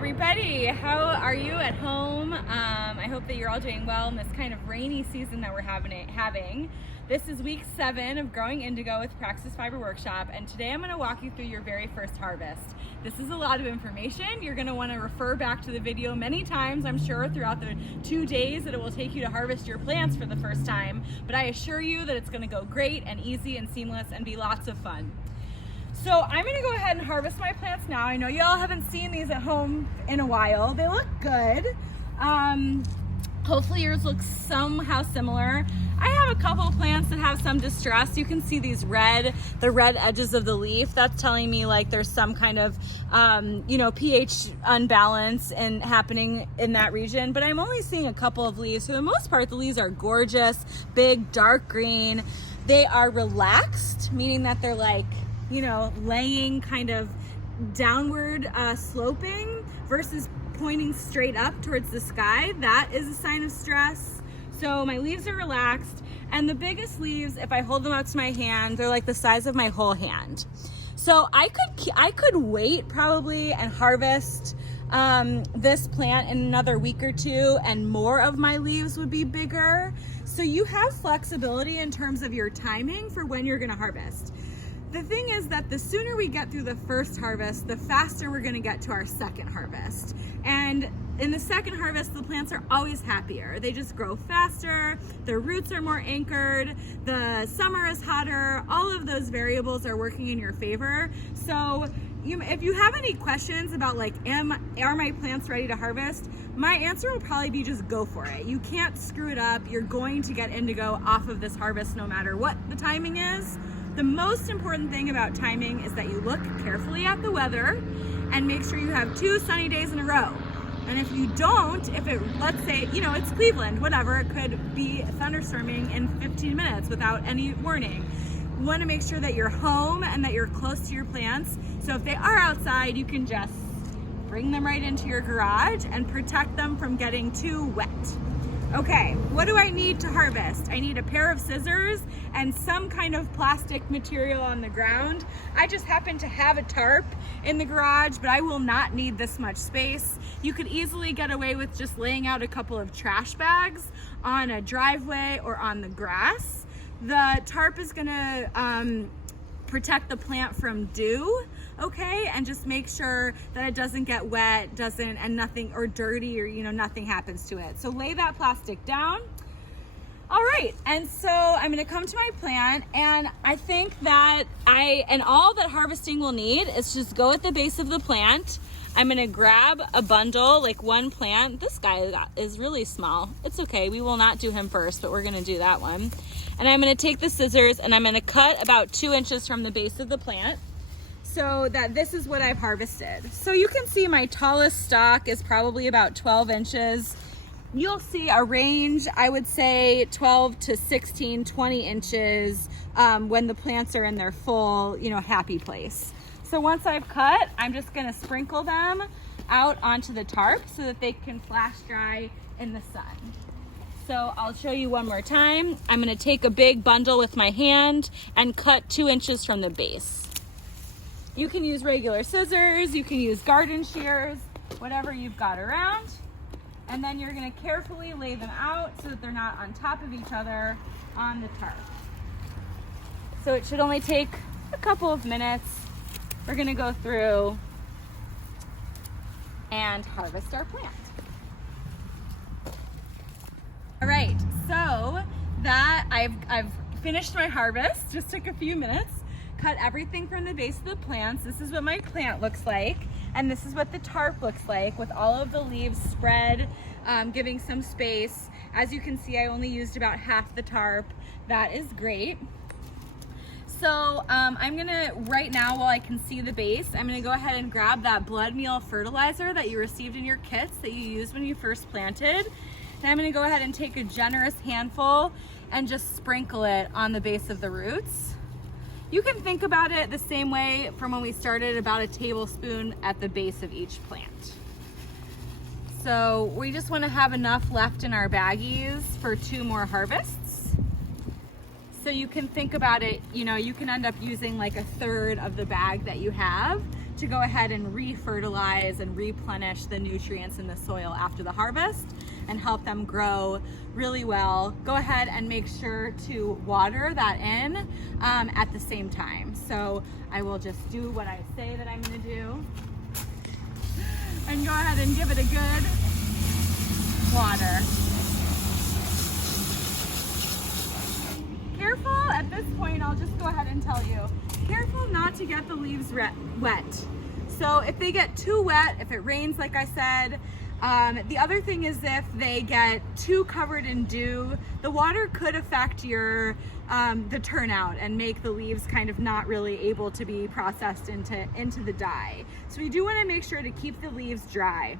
everybody, how are you at home? I hope that you're all doing well in this kind of rainy season that we're having. This is week 7 of Growing Indigo with Praxis Fiber Workshop, and today I'm going to walk you through your very first harvest. This is a lot of information. You're going to want to refer back to the video many times, I'm sure, throughout the 2 days that it will take you to harvest your plants for the first time, but I assure you that it's going to go great and easy and seamless and be lots of fun. So I'm going to go ahead and harvest my plants now. I know y'all haven't seen these at home in a while. They look good. Hopefully yours looks somehow similar. I have a couple of plants that have some distress. You can see these the red edges of the leaf. That's telling me like there's some kind of, pH unbalance and happening in that region. But I'm only seeing a couple of leaves. For the most part, the leaves are gorgeous, big, dark green. They are relaxed, meaning that they're like, laying kind of downward sloping versus pointing straight up towards the sky. That is a sign of stress. So my leaves are relaxed, and the biggest leaves, if I hold them up to my hand, they're like the size of my whole hand. So I could wait probably and harvest this plant in another week or two, and more of my leaves would be bigger. So you have flexibility in terms of your timing for when you're gonna harvest. The thing is that the sooner we get through the first harvest, the faster we're gonna get to our second harvest. And in the second harvest, the plants are always happier. They just grow faster, their roots are more anchored, the summer is hotter, all of those variables are working in your favor. So if you have any questions about like, are my plants ready to harvest? My answer will probably be just go for it. You can't screw it up. You're going to get indigo off of this harvest no matter what the timing is. The most important thing about timing is that you look carefully at the weather and make sure you have 2 sunny days in a row. And if you don't, let's say, it's Cleveland, whatever, it could be thunderstorming in 15 minutes without any warning. You want to make sure that you're home and that you're close to your plants. So if they are outside, you can just bring them right into your garage and protect them from getting too wet. Okay, what do I need to harvest? I need a pair of scissors and some kind of plastic material on the ground. I just happen to have a tarp in the garage, but I will not need this much space. You could easily get away with just laying out a couple of trash bags on a driveway or on the grass. The tarp is gonna protect the plant from dew, okay, and just make sure that it doesn't get wet, and nothing, or dirty, or nothing happens to it. So lay that plastic down. All right, and so I'm gonna come to my plant, and I think that all that harvesting will need is just go at the base of the plant. I'm gonna grab a bundle, like one plant. This guy is really small. It's okay, we will not do him first, but we're gonna do that one. And I'm gonna take the scissors and I'm gonna cut about 2 inches from the base of the plant so that this is what I've harvested. So you can see my tallest stalk is probably about 12 inches. You'll see a range, I would say 12 to 16, 20 inches when the plants are in their full, happy place. So once I've cut, I'm just gonna sprinkle them out onto the tarp so that they can flash dry in the sun. So I'll show you one more time. I'm gonna take a big bundle with my hand and cut 2 inches from the base. You can use regular scissors, you can use garden shears, whatever you've got around. And then you're gonna carefully lay them out so that they're not on top of each other on the tarp. So it should only take a couple of minutes. We're gonna go through and harvest our plant. All right, so that I've finished my harvest, just took a few minutes, cut everything from the base of the plants. This is what my plant looks like, and this is what the tarp looks like with all of the leaves spread, giving some space. As you can see, I only used about half the tarp. That is great. So I'm gonna, right now, while I can see the base, I'm gonna go ahead and grab that blood meal fertilizer that you received in your kits that you used when you first planted. And I'm gonna go ahead and take a generous handful and just sprinkle it on the base of the roots. You can think about it the same way from when we started, about a tablespoon at the base of each plant. So we just wanna have enough left in our baggies for 2 more harvests. So you can think about it, you can end up using like 1/3 of the bag that you have to go ahead and re-fertilize and replenish the nutrients in the soil after the harvest and help them grow really well. Go ahead and make sure to water that in at the same time. So I will just do what I say that I'm going to do and go ahead and give it a good water. Careful at this point, I'll just go ahead and tell you, careful not to get the leaves wet. So if they get too wet, if it rains like I said, the other thing is if they get too covered in dew, the water could affect your the turnout and make the leaves kind of not really able to be processed into the dye. So we do want to make sure to keep the leaves dry.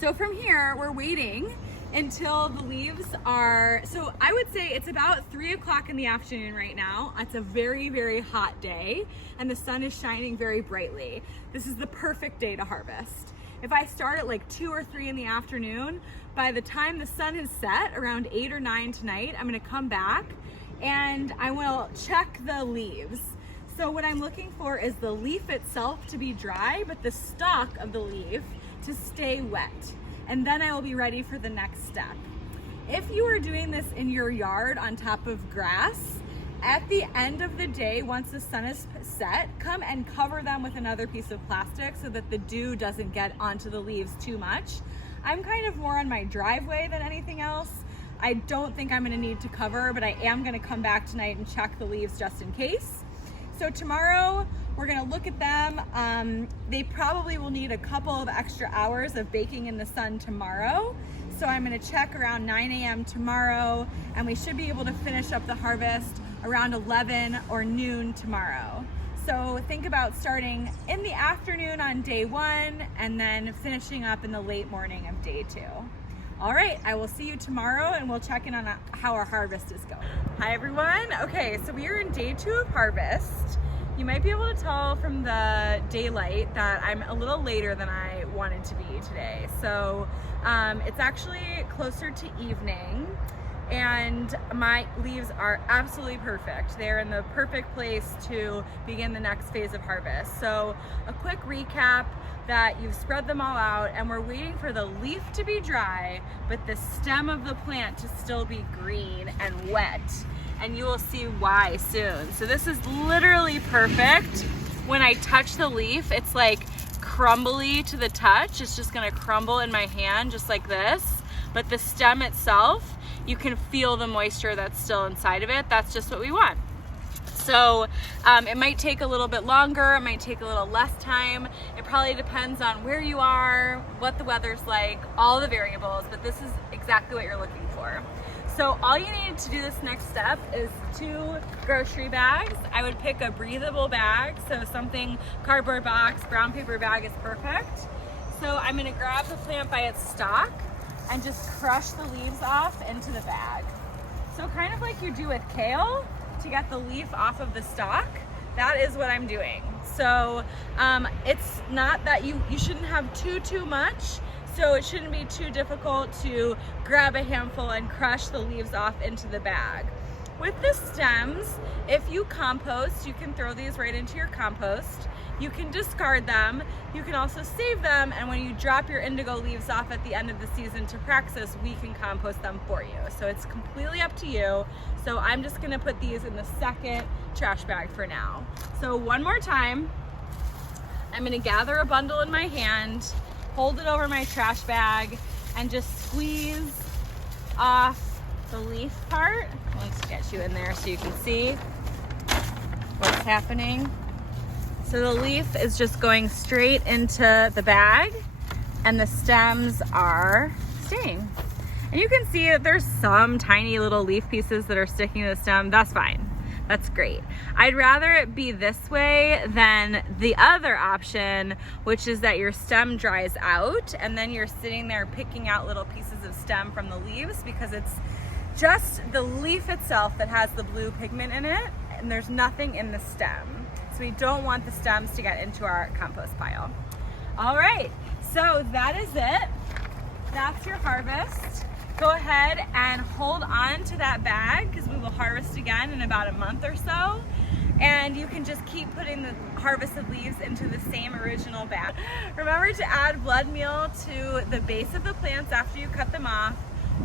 So from here, we're waiting until the leaves are, so I would say it's about 3 o'clock in the afternoon right now. It's a very, very hot day and the sun is shining very brightly. This is the perfect day to harvest. If I start at like 2 or 3 in the afternoon, by the time the sun is set around 8 or 9 tonight, I'm gonna come back and I will check the leaves. So what I'm looking for is the leaf itself to be dry, but the stalk of the leaf to stay wet. And then I will be ready for the next step. If you are doing this in your yard on top of grass, at the end of the day, once the sun is set, come and cover them with another piece of plastic so that the dew doesn't get onto the leaves too much. I'm kind of more on my driveway than anything else. I don't think I'm gonna need to cover, but I am gonna come back tonight and check the leaves just in case. So tomorrow, we're gonna look at them. They probably will need a couple of extra hours of baking in the sun tomorrow. So I'm gonna check around 9 a.m. tomorrow, and we should be able to finish up the harvest around 11 or noon tomorrow. So think about starting in the afternoon on day 1 and then finishing up in the late morning of day 2. All right, I will see you tomorrow and we'll check in on how our harvest is going. Hi everyone. Okay, so we are in day 2 of harvest. You might be able to tell from the daylight that I'm a little later than I wanted to be today. So it's actually closer to evening and my leaves are absolutely perfect. They're in the perfect place to begin the next phase of harvest. So a quick recap that you've spread them all out and we're waiting for the leaf to be dry, but the stem of the plant to still be green and wet. And you will see why soon. So this is literally perfect. When I touch the leaf, it's like crumbly to the touch. It's just gonna crumble in my hand just like this. But the stem itself, you can feel the moisture that's still inside of it. That's just what we want. So it might take a little bit longer, it might take a little less time. It probably depends on where you are, what the weather's like, all the variables, but this is exactly what you're looking for. So all you need to do this next step is 2 grocery bags. I would pick a breathable bag, so something, cardboard box, brown paper bag is perfect. So I'm gonna grab the plant by its stalk and just crush the leaves off into the bag. So kind of like you do with kale to get the leaf off of the stalk, that is what I'm doing. So it's not that you shouldn't have too much, so it shouldn't be too difficult to grab a handful and crush the leaves off into the bag. With the stems, if you compost, you can throw these right into your compost. You can discard them. You can also save them, and when you drop your indigo leaves off at the end of the season to Praxis, we can compost them for you. So it's completely up to you. So I'm just gonna put these in the second trash bag for now. So one more time, I'm gonna gather a bundle in my hand, hold it over my trash bag, and just squeeze off the leaf part. Let's get you in there so you can see what's happening. So the leaf is just going straight into the bag and the stems are staying. And you can see that there's some tiny little leaf pieces that are sticking to the stem. That's fine. That's great. I'd rather it be this way than the other option, which is that your stem dries out and then you're sitting there picking out little pieces of stem from the leaves, because it's just the leaf itself that has the blue pigment in it and there's nothing in the stem. So we don't want the stems to get into our compost pile. All right, so that is it. That's your harvest. Go ahead and hold on to that bag because we will harvest again in about a month or so. and you can just keep putting the harvested leaves into the same original bag. Remember to add blood meal to the base of the plants after you cut them off.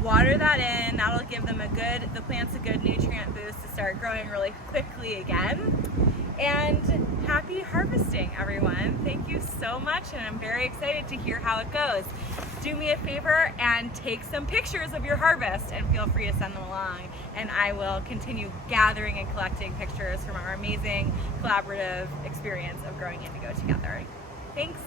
Water that in, that'll give them the plants a good nutrient boost to start growing really quickly again. And happy harvesting, everyone. Thank you so much, and I'm very excited to hear how it goes. Do me a favor and take some pictures of your harvest, and feel free to send them along, and I will continue gathering and collecting pictures from our amazing collaborative experience of growing indigo together. Thanks.